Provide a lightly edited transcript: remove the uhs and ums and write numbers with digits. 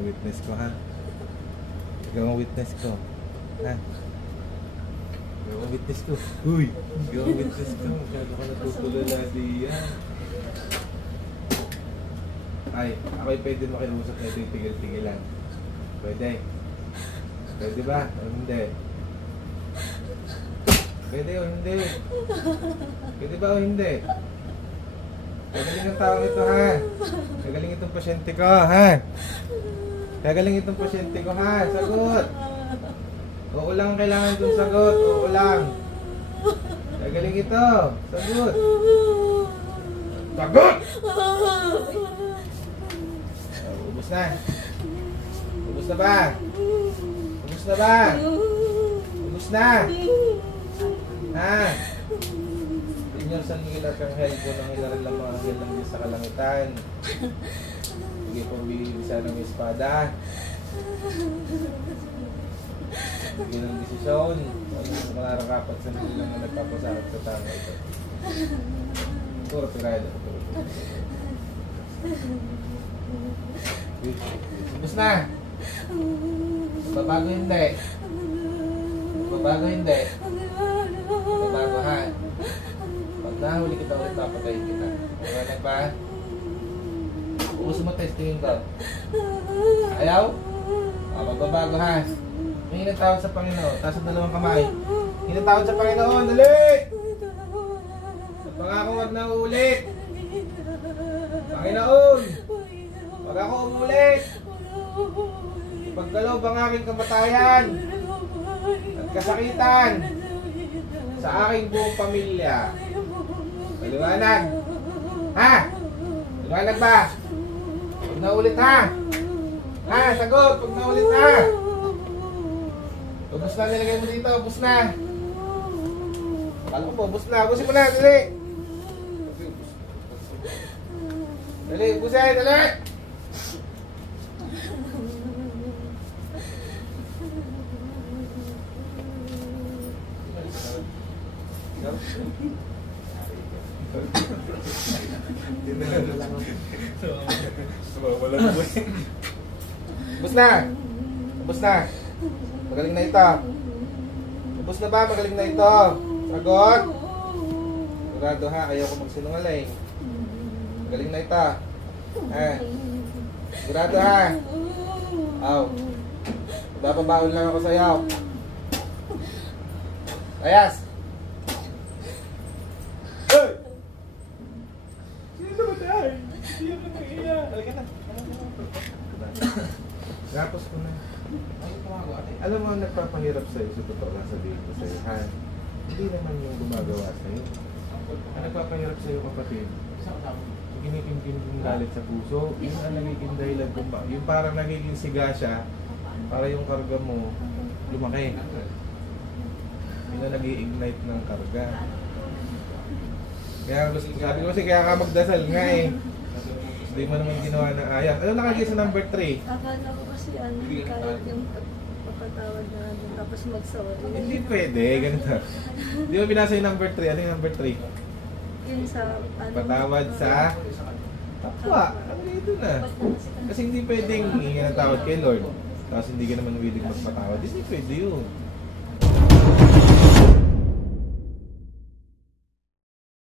ang witness ko, ha? Ikaw ang witness ko. Ha? Ikaw ang witness ko. Uy! Ikaw ang witness ko. Masyado ka natutulala diyan. Ay, ako'y pwede makiusap na ito yung tigil-tigilan. Pwede. Pwede ba? O hindi? Pwede o hindi? Pwede ba o hindi? Gagaling ang tao ito, ha? Gagaling itong pasyente ko, ha? Gagaling itong pasyente ko, ha? Sagot! Oo lang ang kailangan itong sagot. Oo lang. Gagaling ito. Sagot! Sagot! Ubus na. Ubus na ba? Ubus na ba? Ubus na. Ha? Señor San Miguel Arcangel po nang ilaran lang mga anghel ng Diyos sa kalangitan. Sige po bisa ng espada. Sige ng desisyon. Ano ang manarakapat sa Miguel lang na nagpapasakit sa tama ito. Puro pirado. Ubus na. Babago hindi. Babago hindi. Babago, ha? Pag nahuli kita ulit, papatayin kita. Maganag ba? Uso mo testingin ko. Ayaw? Magbabago, ha? May hinatawad sa Panginoon. Taas ang dalawang kamay. Hinatawad sa Panginoon. Dali! Sa pangako, wag na uulit. Panginoon! Wag ako umulit. Ipagkaloob ang aking kamatayan at kasakitan sa aking buong pamilya. Maliwanag. Ha? Maliwanag ba? Huwag na ulit, ha? Ha? Sagot. Huwag na ulit, ha? Ubus na. Nilagay mo dito. Ubus na. Akala ko po. Ubus na. Ubusin mo na. Dali. Dali. Ubusin. Dali. Ubus na. Ubus na. Magaling na ito. Ubus na ba? Magaling na ito. Sagot. Sigurado, ha? Ayaw ko magsinungaling. Magaling na ito. Sigurado, ha? Aw. Bababaon lang ako sa'yo. Ayas. Hey! Sino naman tayo? Sino naman iya? Halika na. Tapos ko na. Alam mo, nagpapahirap sa'yo. Sa totoo lang sabihin ko sa'yo, ha? Hindi naman yung gumagawa sa'yo. Ang nagpapahirap sa'yo, kapatid. Kinikimkim yung galit sa puso. Yun ang nagiging dahilan kung ba. Yung parang nagiging siga siya para yung karga mo lumaki. Yun ang nag-i-ignite ng karga. Kaya sabi ko kasi kaya ka magdasal nga eh. Hindi mo naman ginawa ng ayat. Ano nakalagay sa number 3? Akala ko kasi kahit yung papatawad na tapos mag-sorry. Hindi pwede, ganito. Hindi mo binasa yung number 3. Ano yung number 3? Yun sa patawad sa kapwa. Ano dito na? Kasi hindi pwedeng hingi ng tawad kay Lord. Tapos hindi ka naman willing magpatawad. Hindi pwede yun.